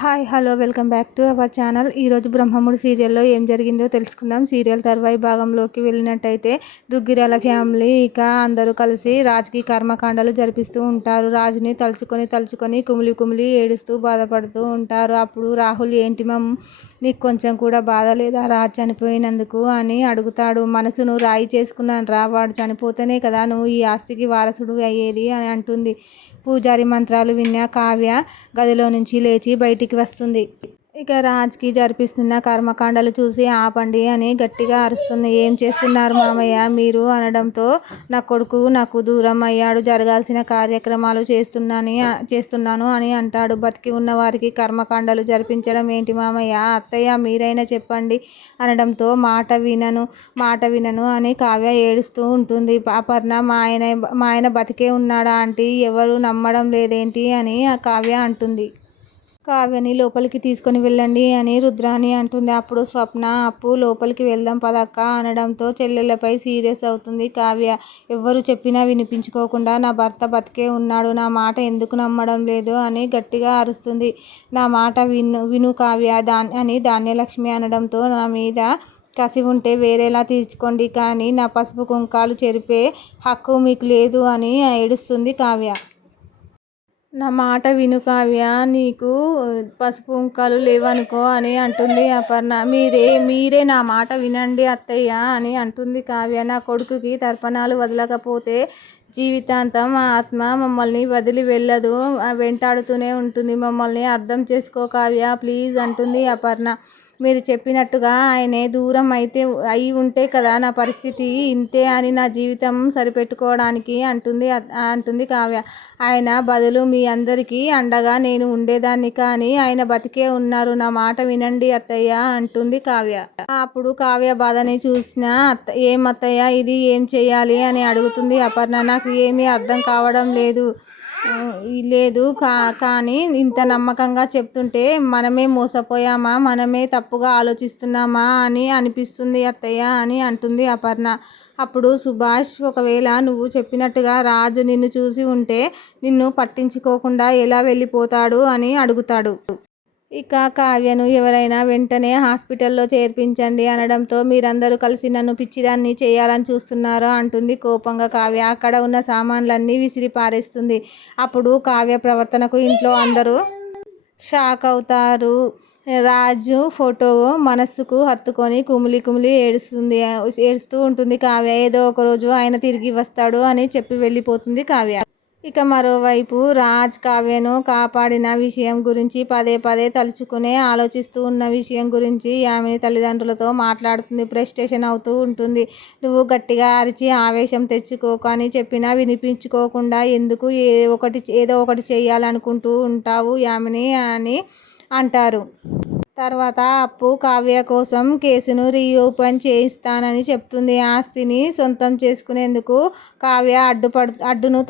Hi hello welcome back to our channel. ఈరోజు బ్రహ్మముడి సీరియల్లో ఏం జరిగిందో తెలుసుకుందాం. సీరియల్ తర్వాయి భాగంలోకి వెళ్ళినట్టయితే దుగ్గిరాల ఫ్యామిలీ ఇక అందరూ కలిసి రాజ్కి కర్మకాండాలు జరిపిస్తూ ఉంటారు. రాజుని తలుచుకొని కుమిలి కుమిలి ఏడుస్తూ బాధపడుతూ ఉంటారు. అప్పుడు రాహుల్, ఏంటి మమ్, నీకు కొంచెం కూడా బాధ లేదా రాజ్ చనిపోయినందుకు అని అడుగుతాడు. మనసును రాయి చేసుకున్నాను రా, వాడు చనిపోతేనే కదా నువ్వు ఈ ఆస్తికి వారసుడు అయ్యేది అని అంటుంది. పూజారి మంత్రాలు విన్న కావ్య గదిలో నుంచి లేచి బయటికి వస్తుంది. ఇక రాజ్కి జరిపిస్తున్న కర్మకాండలు చూసి ఆపండి అని గట్టిగా అరుస్తుంది. ఏం చేస్తున్నారు మామయ్య మీరు అనడంతో, నా కొడుకు నాకు దూరం అయ్యాడు, జరగాల్సిన కార్యక్రమాలు చేస్తున్నాను అని అంటాడు. బతికి ఉన్న వారికి కర్మకాండలు జరిపించడం ఏంటి మామయ్య, అత్తయ్య మీరైనా చెప్పండి అనడంతో, మాట వినను అని కావ్య ఏడుస్తూ ఉంటుంది. అపర్ణ, మా ఆయన బతికే ఉన్నాడా ఆంటీ, ఎవరు నమ్మడం లేదేంటి అని కావ్య అంటుంది. కావ్యని లోపలికి తీసుకొని వెళ్ళండి అని రుద్రాని అంటుంది. అప్పుడు స్వప్న, అప్పు లోపలికి వెళ్దాం పదక్క అనడంతో చెల్లెలపై సీరియస్ అవుతుంది కావ్య. ఎవ్వరు చెప్పినా వినిపించుకోకుండా నా భర్త బతికే ఉన్నాడు, నా మాట ఎందుకు నమ్మడం లేదు అని గట్టిగా అరుస్తుంది. నా మాట విను కావ్య అని ధాన్యలక్ష్మి అనడంతో, నా మీద కసి ఉంటే వేరేలా తీర్చుకోండి, కానీ నా పసుపు కుంకాలు చెరిపే హక్కు మీకు లేదు అని ఏడుస్తుంది కావ్య. నా మాట విను కావ్య, నీకు పసుపు కుంకాలు లేవనుకో అని అంటుంది అపర్ణ. మీరే నా మాట వినండి అత్తయ్య అని అంటుంది కావ్య. నా కొడుకుకి తర్పణాలు వదలకపోతే జీవితాంతం ఆ ఆత్మ మమ్మల్ని వదిలి వెళ్ళదు, వెంటాడుతూనే ఉంటుంది. మమ్మల్ని అర్థం చేసుకో కావ్య ప్లీజ్ అంటుంది అపర్ణ. మీరు చెప్పినట్టుగా ఆయనే దూరం అయి ఉంటే కదా నా పరిస్థితి ఇంతే అని నా జీవితం సరిపెట్టుకోవడానికి అంటుంది కావ్య. ఆయన బదులు మీ అందరికీ అండగా నేను ఉండేదాన్ని, కానీ ఆయన బతికే ఉన్నారు, నా మాట వినండి అత్తయ్య అంటుంది కావ్య. అప్పుడు కావ్య బాధని చూసిన ఏం అత్తయ్య ఇది, ఏం చెయ్యాలి అని అడుగుతుంది అపర్ణ. నాకు ఏమీ అర్థం కావడం లేదు కానీ ఇంత నమ్మకంగా చెప్తుంటే మనమే మోసపోయామా, మనమే తప్పుగా ఆలోచిస్తున్నామా అని అనిపిస్తుంది అత్తయ్య అని అంటుంది అపర్ణ. అప్పుడు సుభాష్, ఒకవేళ నువ్వు చెప్పినట్టుగా రాజు నిన్ను చూసి ఉంటే నిన్ను పట్టించుకోకుండా ఎలా వెళ్ళిపోతాడు అని అడుగుతాడు. ఇక కావ్యను ఎవరైనా వెంటనే హాస్పిటల్లో చేర్పించండి అనడంతో, మీరందరూ కలిసి నన్ను పిచ్చిదాన్ని చేయాలని చూస్తున్నారా అంటుంది కోపంగా కావ్య. అక్కడ ఉన్న సామాన్లన్నీ విసిరి పారేస్తుంది. అప్పుడు కావ్య ప్రవర్తనకు ఇంట్లో అందరూ షాక్ అవుతారు. రాజు ఫోటో మనస్సుకు హత్తుకొని కుమిలి కుమిలి ఏడుస్తూ ఉంటుంది కావ్య. ఏదో ఒకరోజు ఆయన తిరిగి వస్తాడు అని చెప్పి వెళ్ళిపోతుంది కావ్య. ఇక మరోవైపు రాజ్ కావ్యను కాపాడిన విషయం గురించి పదే పదే తలుచుకునే ఆలోచిస్తూ ఉన్న విషయం గురించి యామిని తల్లిదండ్రులతో మాట్లాడుతుంది. ఫ్రస్ట్రేషన్ అవుతూ ఉంటుంది. నువ్వు గట్టిగా అరిచి ఆవేశం తెచ్చుకోకు అని చెప్పినా వినిపించుకోకుండా ఎందుకు ఏదో ఒకటి చేయాలనుకుంటూ ఉంటావు యామిని అని అంటారు. తర్వాత అప్పు కావ్య కోసం కేసును రీఓపెన్ చేయిస్తానని చెప్తుంది. ఆస్తిని సొంతం చేసుకునేందుకు కావ్య అడ్డును